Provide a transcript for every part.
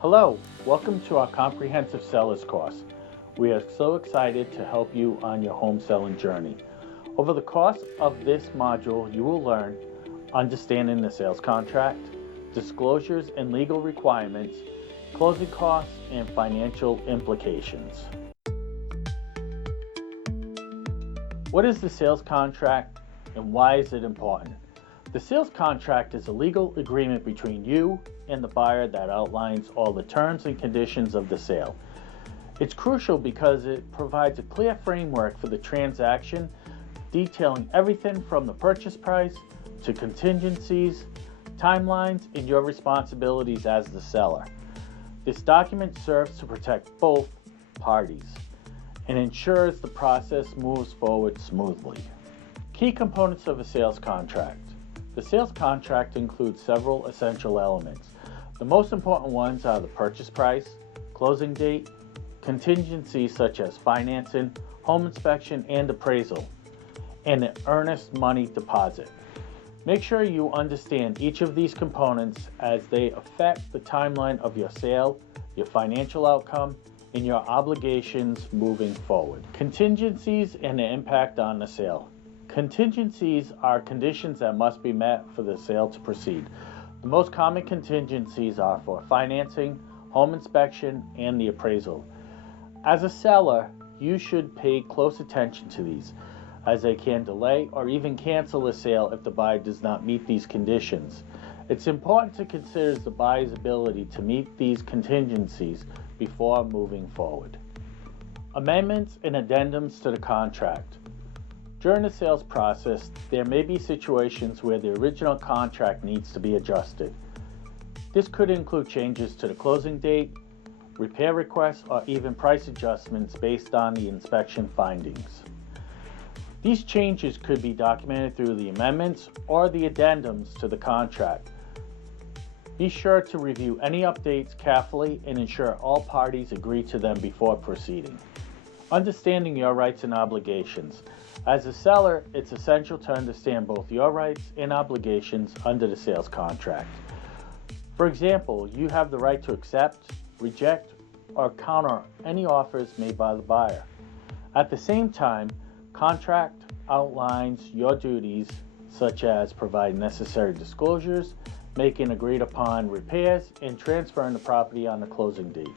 Hello, welcome to our comprehensive seller's course. We are so excited to help you on your home selling journey. Over the course of this module, you will learn understanding the sales contract, disclosures and legal requirements, closing costs, and financial implications. What is the sales contract and why is it important? The sales contract is a legal agreement between you and the buyer that outlines all the terms and conditions of the sale. It's crucial because it provides a clear framework for the transaction, detailing everything from the purchase price to contingencies, timelines, and your responsibilities as the seller. This document serves to protect both parties and ensures the process moves forward smoothly. Key components of a sales contract. The sales contract includes several essential elements. The most important ones are the purchase price, closing date, contingencies such as financing, home inspection, and appraisal, and an earnest money deposit. Make sure you understand each of these components as they affect the timeline of your sale, your financial outcome, and your obligations moving forward. Contingencies and the impact on the sale. Contingencies are conditions that must be met for the sale to proceed. The most common contingencies are for financing, home inspection, and the appraisal. As a seller, you should pay close attention to these, as they can delay or even cancel the sale if the buyer does not meet these conditions. It's important to consider the buyer's ability to meet these contingencies before moving forward. Amendments and addendums to the contract. During the sales process, there may be situations where the original contract needs to be adjusted. This could include changes to the closing date, repair requests, or even price adjustments based on the inspection findings. These changes could be documented through the amendments or the addendums to the contract. Be sure to review any updates carefully and ensure all parties agree to them before proceeding. Understanding your rights and obligations. As a seller, it's essential to understand both your rights and obligations under the sales contract. For example, you have the right to accept, reject, or counter any offers made by the buyer. At the same time, contract outlines your duties, such as providing necessary disclosures, making agreed upon repairs, and transferring the property on the closing date.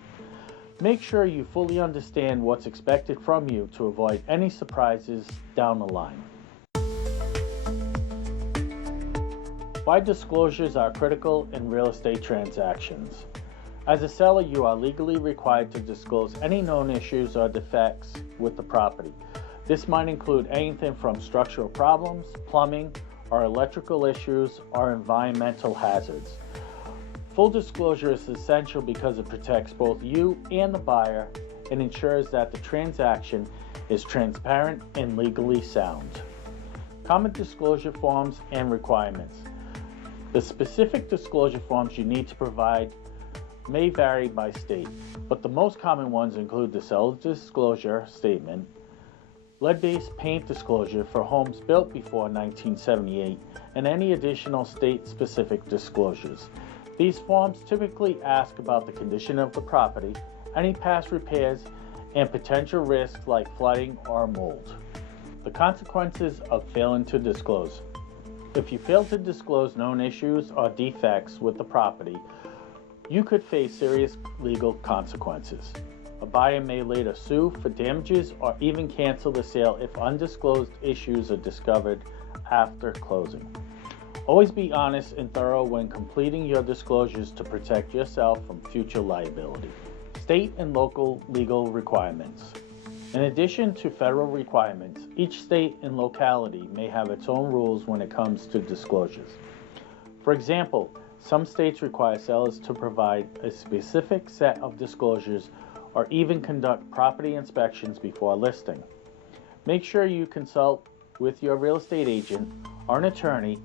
Make sure you fully understand what's expected from you to avoid any surprises down the line. Why disclosures are critical in real estate transactions. As a seller, you are legally required to disclose any known issues or defects with the property. This might include anything from structural problems, plumbing, or electrical issues, or environmental hazards. Full disclosure is essential because it protects both you and the buyer and ensures that the transaction is transparent and legally sound. Common disclosure forms and requirements. The specific disclosure forms you need to provide may vary by state, but the most common ones include the seller's disclosure statement, lead-based paint disclosure for homes built before 1978, and any additional state-specific disclosures. These forms typically ask about the condition of the property, any past repairs, and potential risks like flooding or mold. The consequences of failing to disclose. If you fail to disclose known issues or defects with the property, you could face serious legal consequences. A buyer may later sue for damages or even cancel the sale if undisclosed issues are discovered after closing. Always be honest and thorough when completing your disclosures to protect yourself from future liability. State and local legal requirements. In addition to federal requirements, each state and locality may have its own rules when it comes to disclosures. For example, some states require sellers to provide a specific set of disclosures or even conduct property inspections before listing. Make sure you consult with your real estate agent or an attorney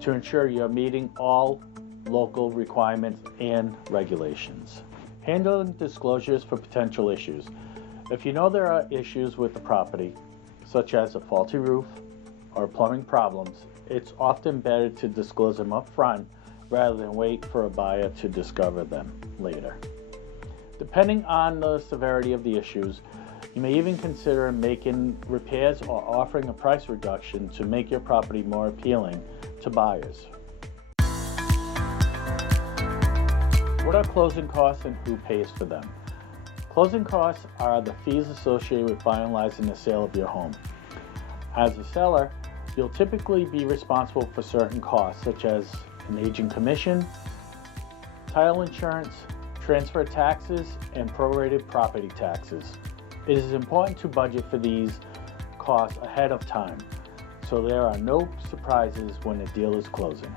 to ensure you're meeting all local requirements and regulations. Handling disclosures for potential issues. If you know there are issues with the property, such as a faulty roof or plumbing problems, it's often better to disclose them up front rather than wait for a buyer to discover them later. Depending on the severity of the issues, you may even consider making repairs or offering a price reduction to make your property more appealing to buyers. What are closing costs and who pays for them? Closing costs are the fees associated with finalizing the sale of your home. As a seller, you'll typically be responsible for certain costs such as an agent commission, title insurance, transfer taxes, and prorated property taxes. It is important to budget for these costs ahead of time, so there are no surprises when a deal is closing.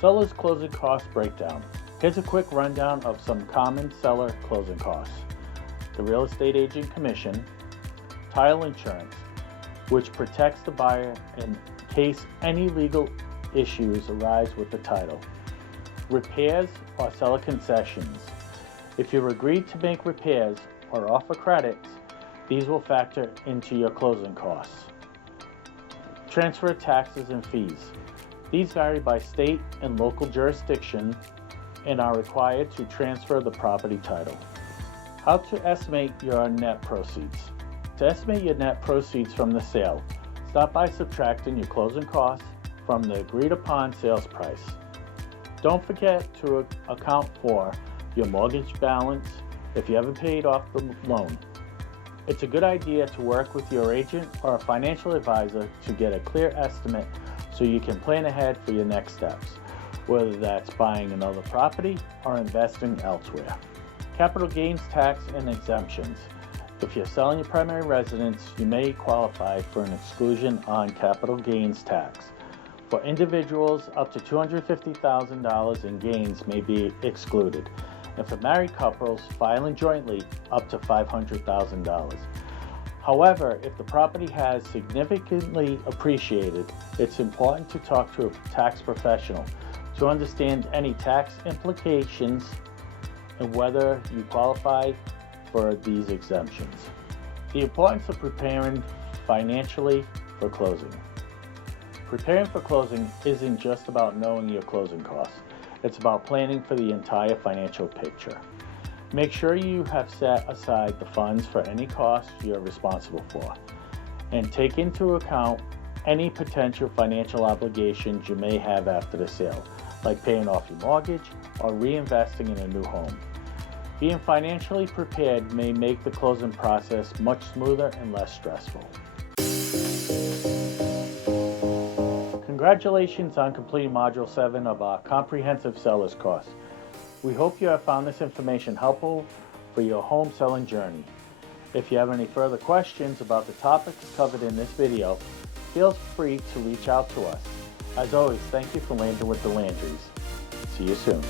Seller's closing cost breakdown. Here's a quick rundown of some common seller closing costs. The real estate agent commission, title insurance, which protects the buyer in case any legal issues arise with the title. Repairs or seller concessions. If you've agreed to make repairs or offer credits, these will factor into your closing costs. Transfer taxes and fees. These vary by state and local jurisdiction and are required to transfer the property title. How to estimate your net proceeds. To estimate your net proceeds from the sale, start by subtracting your closing costs from the agreed upon sales price. Don't forget to account for your mortgage balance if you haven't paid off the loan. It's a good idea to work with your agent or a financial advisor to get a clear estimate so you can plan ahead for your next steps, whether that's buying another property or investing elsewhere. Capital gains tax and exemptions. If you're selling your primary residence, you may qualify for an exclusion on capital gains tax. For individuals, up to $250,000 in gains may be excluded, and for married couples filing jointly, up to $500,000. However, if the property has significantly appreciated, it's important to talk to a tax professional to understand any tax implications and whether you qualify for these exemptions. The importance of preparing financially for closing. Preparing for closing isn't just about knowing your closing costs. It's about planning for the entire financial picture. Make sure you have set aside the funds for any costs you're responsible for, and take into account any potential financial obligations you may have after the sale, like paying off your mortgage or reinvesting in a new home. Being financially prepared may make the closing process much smoother and less stressful. Congratulations on completing Module 7 of our Comprehensive Seller's Course. We hope you have found this information helpful for your home selling journey. If you have any further questions about the topics covered in this video, feel free to reach out to us. As always, thank you for landing with the Landrys. See you soon.